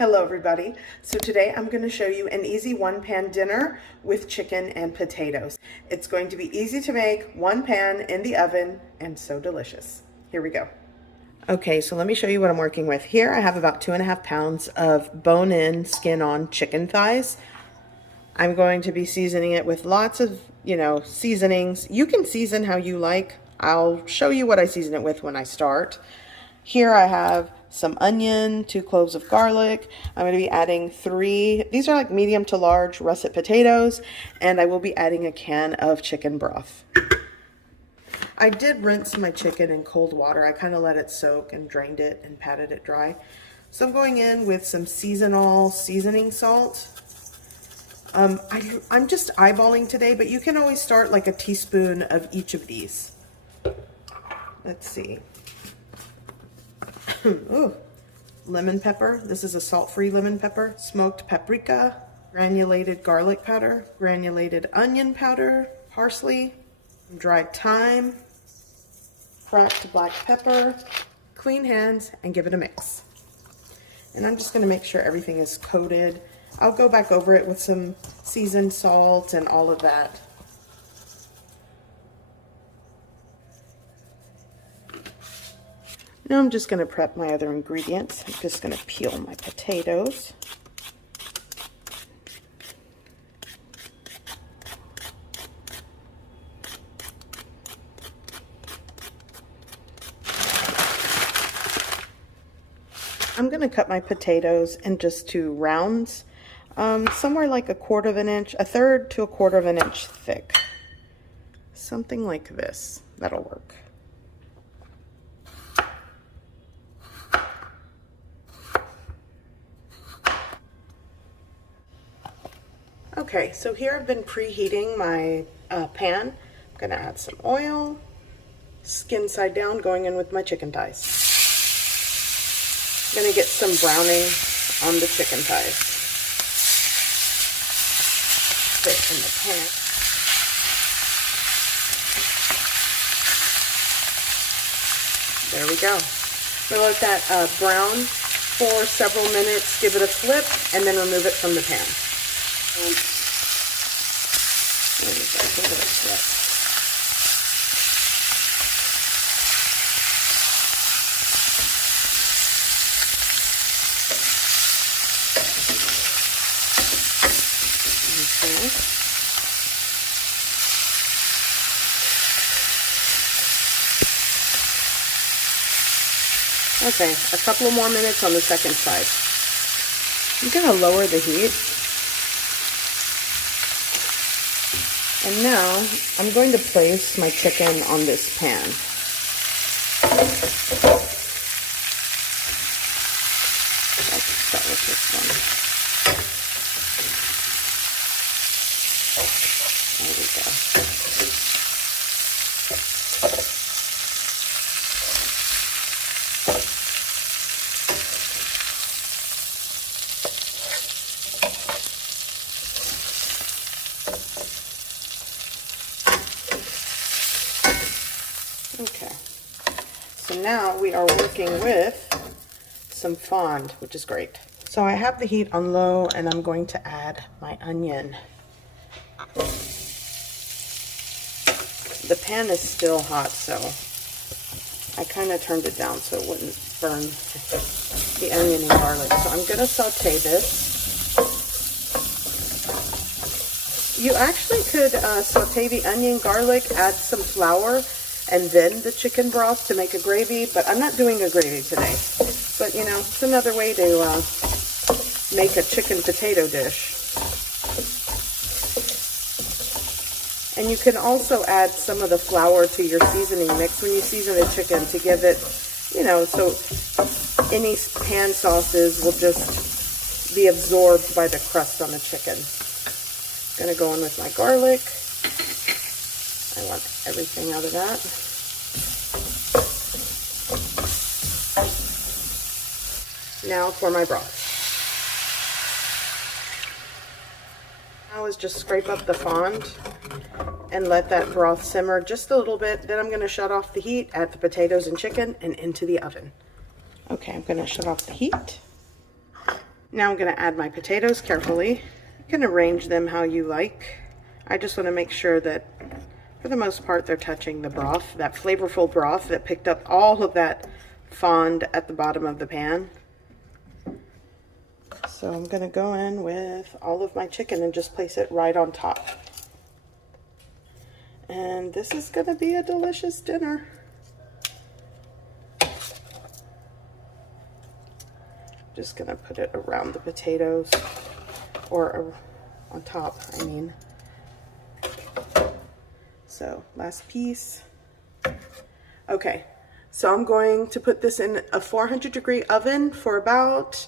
Hello everybody. So today I'm going to show you an easy one-pan dinner with chicken and potatoes. It's going to be easy to make, one pan in the oven, and so delicious. Here we go. Okay, so let me show you what I'm working with. Here I have about 2.5 pounds of bone-in, skin-on chicken thighs. I'm going to be seasoning it with lots of, seasonings. You can season how you like. I'll show you what I season it with when I start. Here I have some onion, 2 cloves of garlic. I'm going to be adding 3, these are like medium to large russet potatoes, and I will be adding a can of chicken broth. I did rinse my chicken in cold water. I kind of let it soak and drained it and patted it dry. So I'm going in with some seasonal seasoning salt. I'm just eyeballing today, but you can always start like a teaspoon of each of these. Let's see. Ooh, lemon pepper. This is a salt-free lemon pepper. Smoked paprika, granulated garlic powder, granulated onion powder, parsley, dried thyme, cracked black pepper. Clean hands and give it a mix. And I'm just going to make sure everything is coated. I'll go back over it with some seasoned salt and all of that. Now I'm just going to prep my other ingredients. I'm just going to peel my potatoes. I'm going to cut my potatoes into two rounds, somewhere like 1/4 of an inch, 1/3 to 1/4 of an inch thick. Something like this. That'll work. Okay, so here I've been preheating my pan. I'm going to add some oil, skin side down, going in with my chicken thighs. I'm going to get some browning on the chicken thighs. Put it in the pan. There we go. We'll let that brown for several minutes, give it a flip, and then remove it from the pan. There we go. Give it a flip. Okay, a couple of more minutes on the second side. I'm going to lower the heat. And now I'm going to place my chicken on this pan. Let's start with this one. There we go. Okay, so now we are working with some fond, which is great. So I have the heat on low and I'm going to add my onion. The pan is still hot, so I kind of turned it down so it wouldn't burn the onion and garlic. So I'm going to saute this. You actually could saute the onion, garlic, add some flour, and then the chicken broth to make a gravy, but I'm not doing a gravy today. But it's another way to make a chicken potato dish. And you can also add some of the flour to your seasoning mix when you season the chicken to give it, so any pan sauces will just be absorbed by the crust on the chicken. I'm going to go in with my garlic. I want everything out of that. Now for my broth. Now is just scrape up the fond and let that broth simmer just a little bit. Then I'm going to shut off the heat, add the potatoes and chicken, and into the oven. Okay, I'm going to shut off the heat. Now I'm going to add my potatoes carefully. You can arrange them how you like. I just want to make sure that for the most part they're touching the broth, that flavorful broth that picked up all of that fond at the bottom of the pan. So I'm going to go in with all of my chicken and just place it right on top. And this is going to be a delicious dinner. Just going to put it around the potatoes, or on top, I mean. So last piece. Okay, so I'm going to put this in a 400-degree oven for about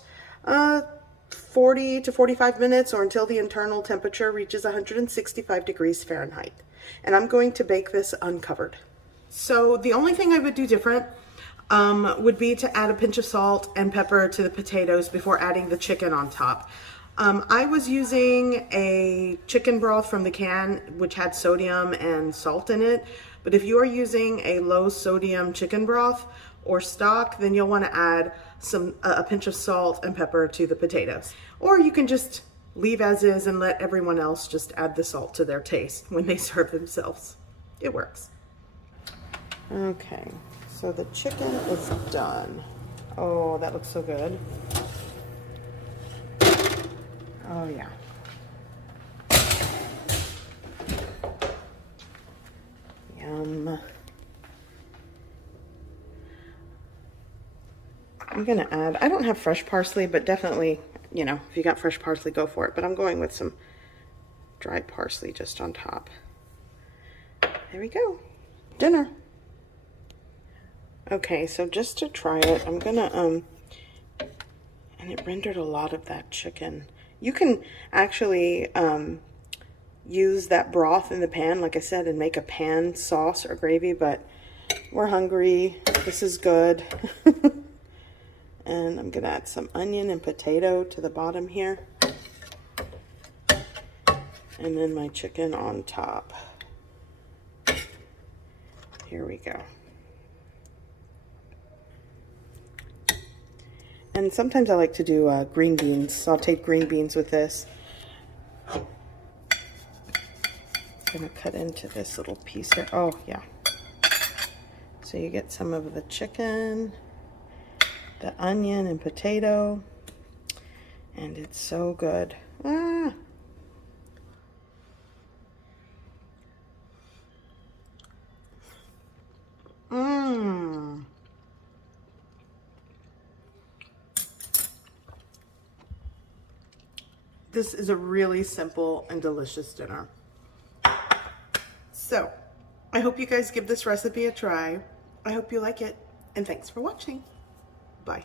40 to 45 minutes, or until the internal temperature reaches 165 degrees Fahrenheit. And I'm going to bake this uncovered. So the only thing I would do different would be to add a pinch of salt and pepper to the potatoes before adding the chicken on top. I was using a chicken broth from the can, which had sodium and salt in it. But if you are using a low sodium chicken broth or stock, then you'll want to add a pinch of salt and pepper to the potatoes. Or you can just leave as is and let everyone else just add the salt to their taste when they serve themselves. It works. Okay, so the chicken is done. Oh, that looks so good. Oh yeah. Yum. I'm gonna add, I don't have fresh parsley, but definitely, you know, if you got fresh parsley, go for it. But I'm going with some dried parsley just on top. There we go. Dinner. Okay, so just to try it, I'm gonna, and it rendered a lot of that chicken. You can actually use that broth in the pan, like I said, and make a pan sauce or gravy, but we're hungry. This is good. And I'm gonna add some onion and potato to the bottom here. And then my chicken on top. Here we go. And sometimes I like to do green beans, sauteed green beans with this. I'm gonna cut into this little piece here. Oh, yeah. So you get some of the chicken, the onion and potato, and it's so good. Ah. Mmm. This is a really simple and delicious dinner. So, I hope you guys give this recipe a try. I hope you like it, and thanks for watching. Bye.